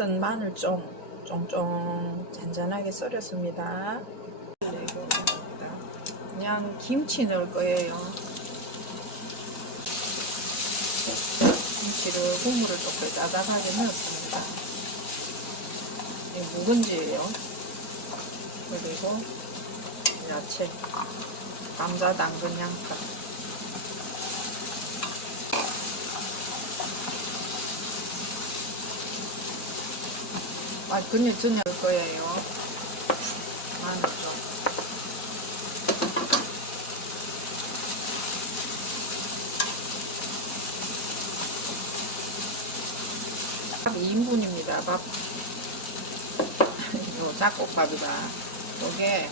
뜬 마늘 좀 쫑쫑 잔잔하게 썰었습니다. 그리고 그냥 김치 넣을 거예요. 김치를 국물을 조금 짜잘하게 넣었습니다. 이 묵은지예요. 그리고 야채, 감자, 당근, 양파. 아, 전혀 할 거예요. 좀. 밥 2인분입니다. 밥. 이거 잡곡밥이다. 요게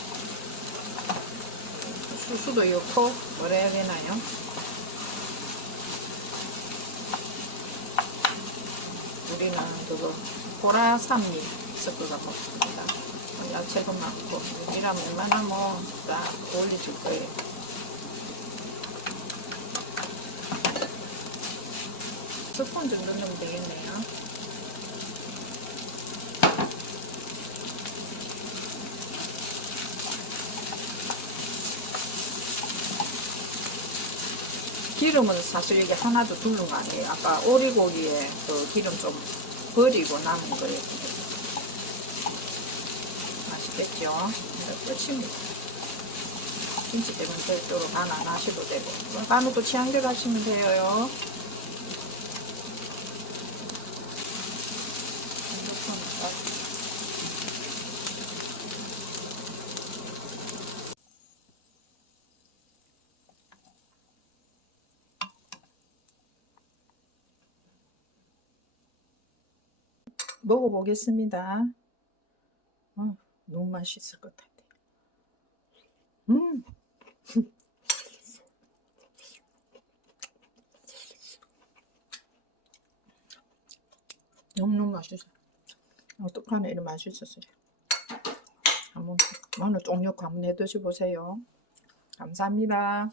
수수도 넣고 뭐라 해야 되나요? 우리는 그거 보라산미 섞어서 먹습니다. 어, 야채도 많고 이라면 웬만하면 딱 어울리질 거예요. 스푼 정도 넣으면 되겠네요. 기름은 사실 이게 하나도 두른 거 아니에요. 아까 오리고기에 그 기름 좀 버리고 남은 거예요. 맛있겠죠? 끝입니다. 김치 때문에 별도로 간안 하셔도 되고. 또 취향대로 하시면 돼요. 먹어보겠습니다. 어, 너무 맛있을 것 같아요. 음. 너무너무 맛있어요. 어떡하네, 이렇게 맛있었어요. 한번 마늘 쪽력 한번 해 드셔보세요. 감사합니다.